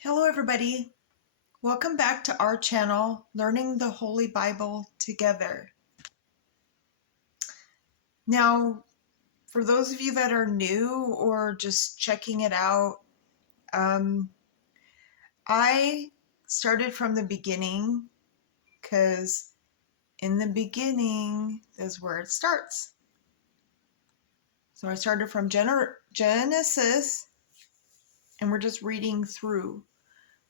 Hello everybody, welcome back to our channel, Learning the Holy Bible Together. Now, for those of you that are new or just checking it out, I started from the beginning because in the beginning is where it starts. So I started from Genesis and we're just reading through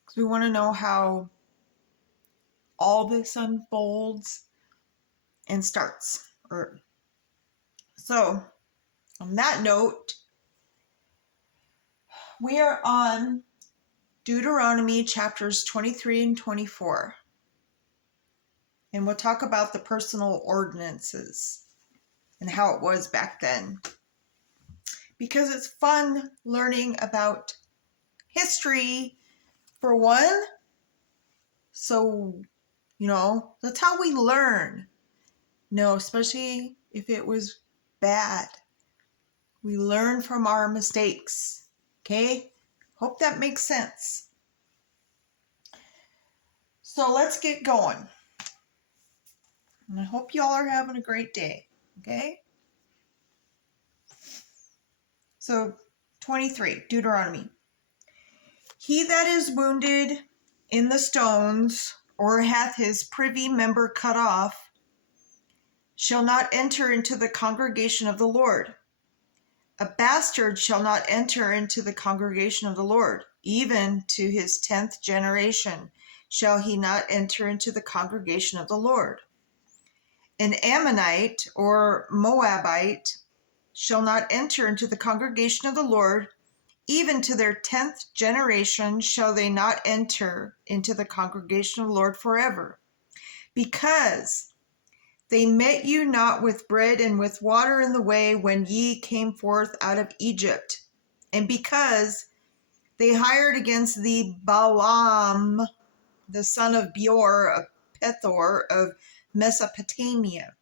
because we want to know how all this unfolds and starts. So, on that note, we are on Deuteronomy chapters 23 and 24. And we'll talk about the personal ordinances and how it was back then. Because it's fun learning about history, for one. So, that's how we learn. No, especially if it was bad. We learn from our mistakes. Okay? Hope that makes sense. So let's get going. And I hope y'all are having a great day. Okay? So 23, Deuteronomy. He that is wounded in the stones, or hath his privy member cut off, shall not enter into the congregation of the Lord. A bastard shall not enter into the congregation of the Lord. Even to his 10th generation shall he not enter into the congregation of the Lord. An Ammonite or Moabite shall not enter into the congregation of the Lord. Even to their 10th generation shall they not enter into the congregation of the Lord forever. Because they met you not with bread and with water in the way when ye came forth out of Egypt. And because they hired against thee Balaam, the son of Beor, of Pethor, of Mesopotamia,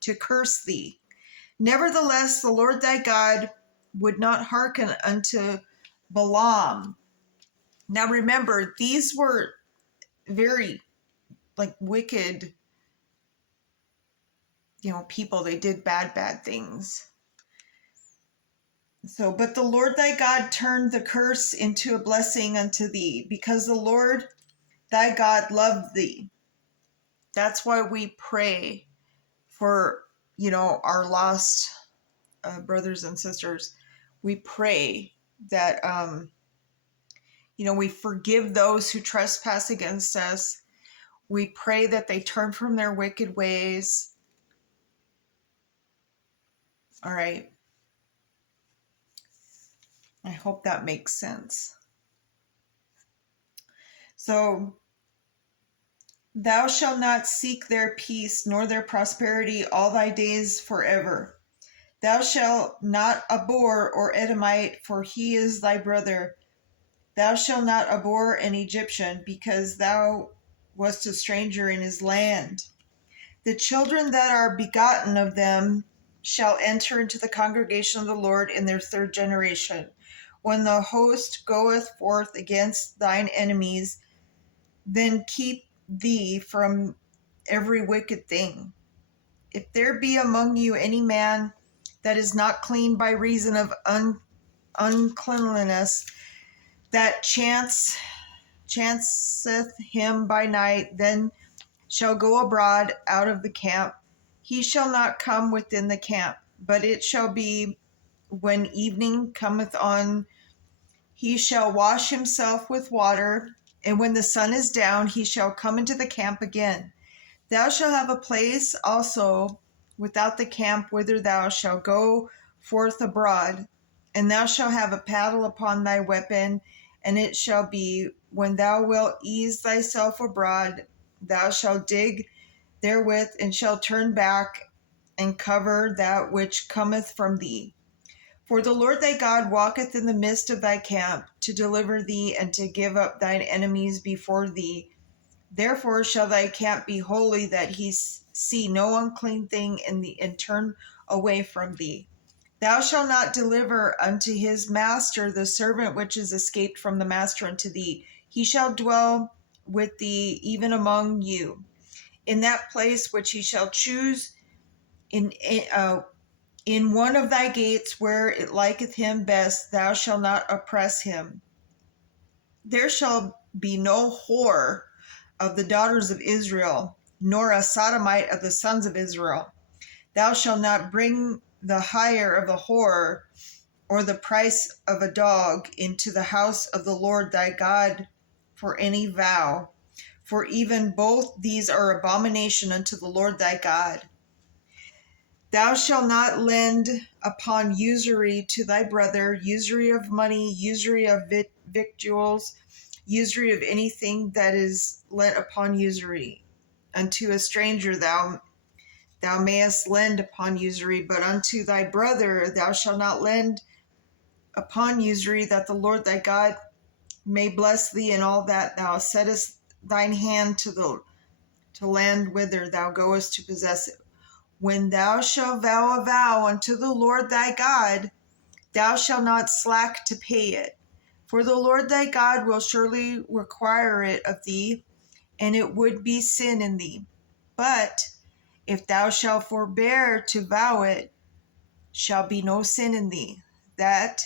to curse thee. Nevertheless, the Lord thy God would not hearken unto Balaam. Now remember, these were very wicked, people. They did bad things. So, but the Lord thy God turned the curse into a blessing unto thee, because the Lord thy God loved thee. That's why we pray for, our lost brothers and sisters. We pray that, we forgive those who trespass against us. We pray that they turn from their wicked ways. All right. I hope that makes sense. So, thou shalt not seek their peace nor their prosperity all thy days forever. Thou shalt not abhor or Edomite, for he is thy brother. Thou shalt not abhor an Egyptian, because thou wast a stranger in his land. The children that are begotten of them shall enter into the congregation of the Lord in their 3rd generation. When the host goeth forth against thine enemies, then keep thee from every wicked thing. If there be among you any man that is not clean by reason of uncleanliness, that chanceth him by night, then shall go abroad out of the camp. He shall not come within the camp, but it shall be when evening cometh on, he shall wash himself with water, and when the sun is down, he shall come into the camp again. Thou shalt have a place also without the camp whither thou shalt go forth abroad, and thou shalt have a paddle upon thy weapon, and it shall be, when thou wilt ease thyself abroad, thou shalt dig therewith, and shalt turn back and cover that which cometh from thee. For the Lord thy God walketh in the midst of thy camp, to deliver thee and to give up thine enemies before thee. Therefore shall thy camp be holy, that he see no unclean thing in thee, and turn away from thee. Thou shalt not deliver unto his master the servant which is escaped from the master unto thee. he shall dwell with thee, even among you, in that place which he shall choose in one of thy gates, where it liketh him best. Thou shalt not oppress him. There shall be no whore of the daughters of Israel, nor a sodomite of the sons of Israel. Thou shalt not bring the hire of a whore, or the price of a dog, into the house of the Lord thy God for any vow, for even both these are abomination unto the Lord thy God. Thou shalt not lend upon usury to thy brother, usury of money, usury of victuals, usury of anything that is lent upon usury. Unto a stranger thou mayest lend upon usury, but unto thy brother thou shalt not lend upon usury, that the Lord thy God may bless thee in all that thou settest thine hand to land whither thou goest to possess it. When thou shalt vow a vow unto the Lord thy God, thou shalt not slack to pay it. For the Lord thy God will surely require it of thee, and it would be sin in thee. But if thou shalt forbear to vow it, shall be no sin in thee. That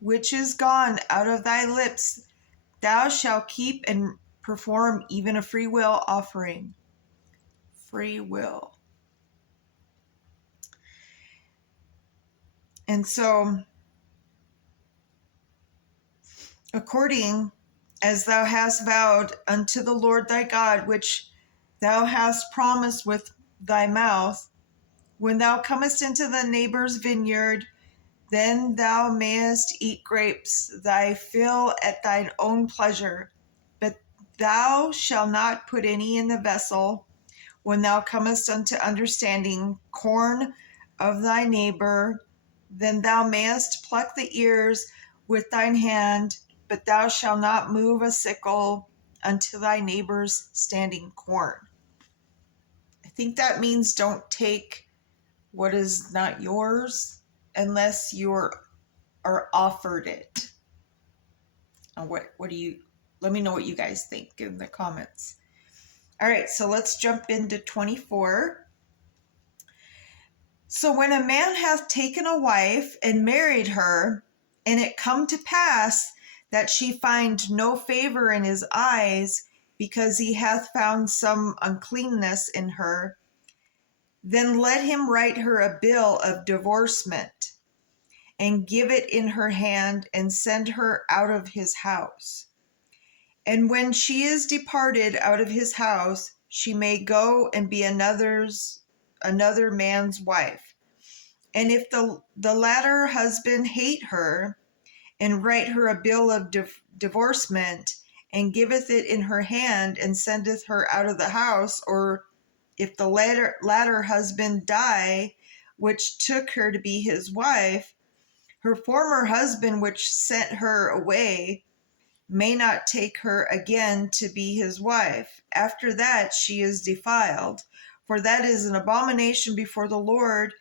which is gone out of thy lips thou shalt keep and perform, even a free will offering. Free will. And so, according as thou hast vowed unto the Lord thy God, which thou hast promised with thy mouth, when thou comest into the neighbor's vineyard, then thou mayest eat grapes thy fill at thine own pleasure, but thou shalt not put any in the vessel. When thou comest unto understanding corn of thy neighbor, then thou mayest pluck the ears with thine hand, but thou shalt not move a sickle unto thy neighbor's standing corn. I think that means don't take what is not yours unless you are offered it. What do you, let me know what you guys think in the comments. All right, so let's jump into 24. So when a man hath taken a wife and married her, and it come to pass that she find no favor in his eyes, because he hath found some uncleanness in her, then let him write her a bill of divorcement, and give it in her hand, and send her out of his house. And when she is departed out of his house, she may go and be another man's wife. And if the latter husband hate her, and write her a bill of divorcement, and giveth it in her hand, and sendeth her out of the house, or if the latter husband die, which took her to be his wife, her former husband which sent her away may not take her again to be his wife. After that she is defiled, for that is an abomination before the Lord.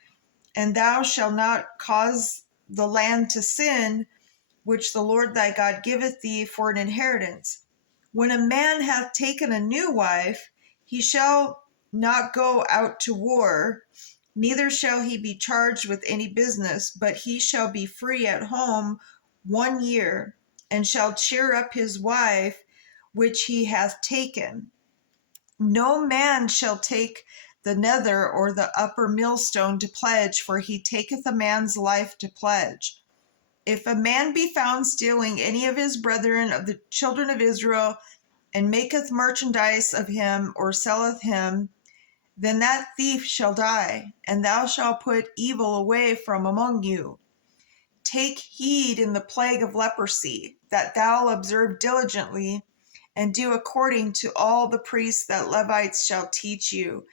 And thou shalt not cause the land to sin, which the Lord thy God giveth thee for an inheritance. When a man hath taken a new wife, he shall not go out to war, neither shall he be charged with any business, but he shall be free at home 1 year, and shall cheer up his wife which he hath taken. No man shall take the nether or the upper millstone to pledge, for he taketh a man's life to pledge. If a man be found stealing any of his brethren of the children of Israel, and maketh merchandise of him, or selleth him, then that thief shall die, and thou shalt put evil away from among you. Take heed in the plague of leprosy, that thou observe diligently, and do according to all the priests that Levites shall teach you.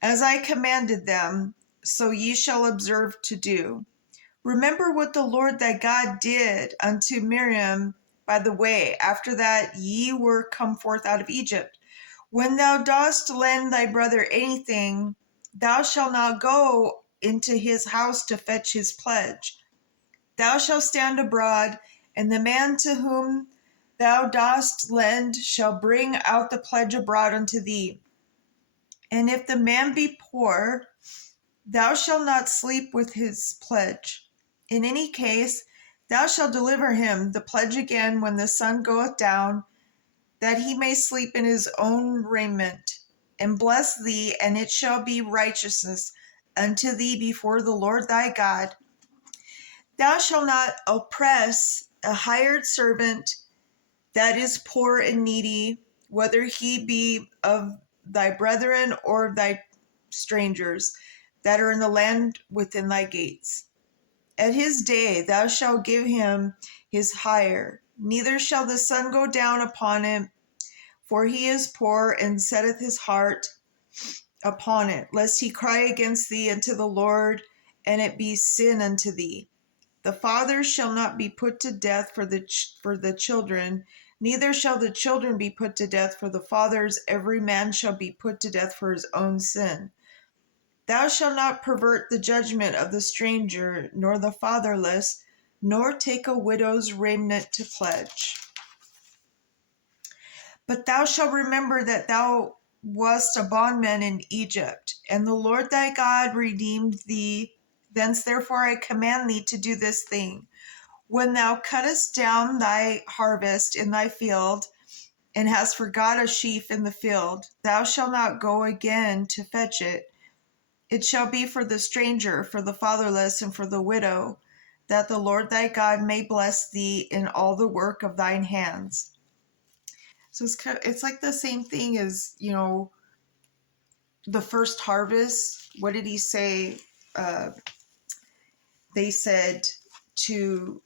As I commanded them, so ye shall observe to do. Remember what the Lord thy God did unto Miriam by the way, after that ye were come forth out of Egypt. When thou dost lend thy brother anything, thou shalt not go into his house to fetch his pledge. Thou shalt stand abroad, and the man to whom thou dost lend shall bring out the pledge abroad unto thee. And if the man be poor, thou shalt not sleep with his pledge. In any case, thou shalt deliver him the pledge again when the sun goeth down, that he may sleep in his own raiment, and bless thee, and it shall be righteousness unto thee before the Lord thy God. Thou shalt not oppress a hired servant that is poor and needy, whether he be of thy brethren or of thy strangers that are in the land within thy gates. At his day thou shalt give him his hire, neither shall the sun go down upon him, for he is poor and setteth his heart upon it, lest he cry against thee unto the Lord, and it be sin unto thee. The father shall not be put to death for the children, neither shall the children be put to death for the fathers. Every man shall be put to death for his own sin. Thou shalt not pervert the judgment of the stranger, nor the fatherless, nor take a widow's raiment to pledge. But thou shalt remember that thou wast a bondman in Egypt, and the Lord thy God redeemed thee. Thence therefore I command thee to do this thing. When thou cuttest down thy harvest in thy field, and hast forgot a sheaf in the field, thou shalt not go again to fetch it. It shall be for the stranger, for the fatherless, and for the widow, that the Lord thy God may bless thee in all the work of thine hands. So it's like the same thing as, the first harvest. What did he say? They said to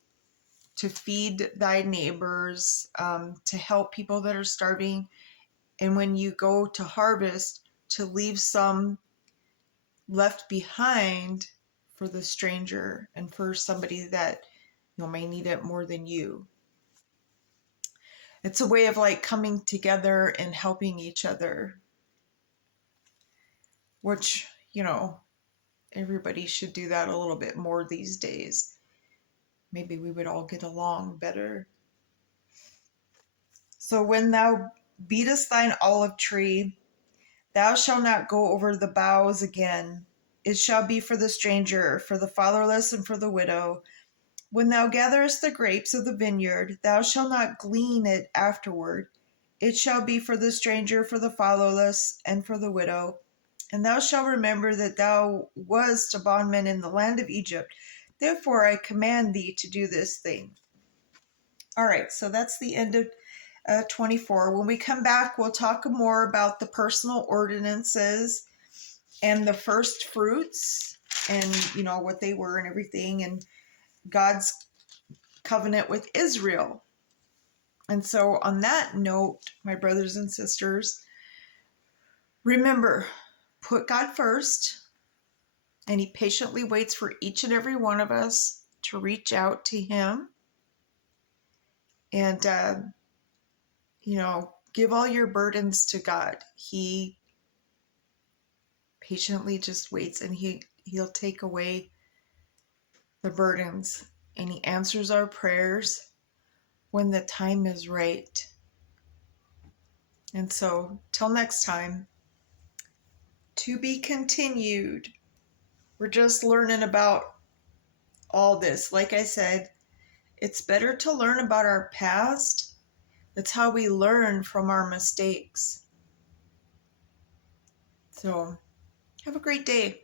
feed thy neighbors, to help people that are starving. And when you go to harvest, to leave some left behind for the stranger and for somebody that may need it more than you. It's a way of like coming together and helping each other, which, everybody should do that a little bit more these days. Maybe we would all get along better. So when thou beatest thine olive tree, thou shalt not go over the boughs again. It shall be for the stranger, for the fatherless, and for the widow. When thou gatherest the grapes of the vineyard, thou shalt not glean it afterward. It shall be for the stranger, for the fatherless, and for the widow. And thou shalt remember that thou wast a bondman in the land of Egypt. Therefore I command thee to do this thing. All right, so that's the end of 24. When we come back, we'll talk more about the personal ordinances and the first fruits and, what they were and everything, and God's covenant with Israel. And so on that note, my brothers and sisters, remember, put God first, and he patiently waits for each and every one of us to reach out to him. And, give all your burdens to God. He patiently just waits, and he'll take away the burdens, and he answers our prayers when the time is right. And so, till next time, to be continued. We're just learning about all this. Like I said, it's better to learn about our past. That's how we learn from our mistakes. So, have a great day.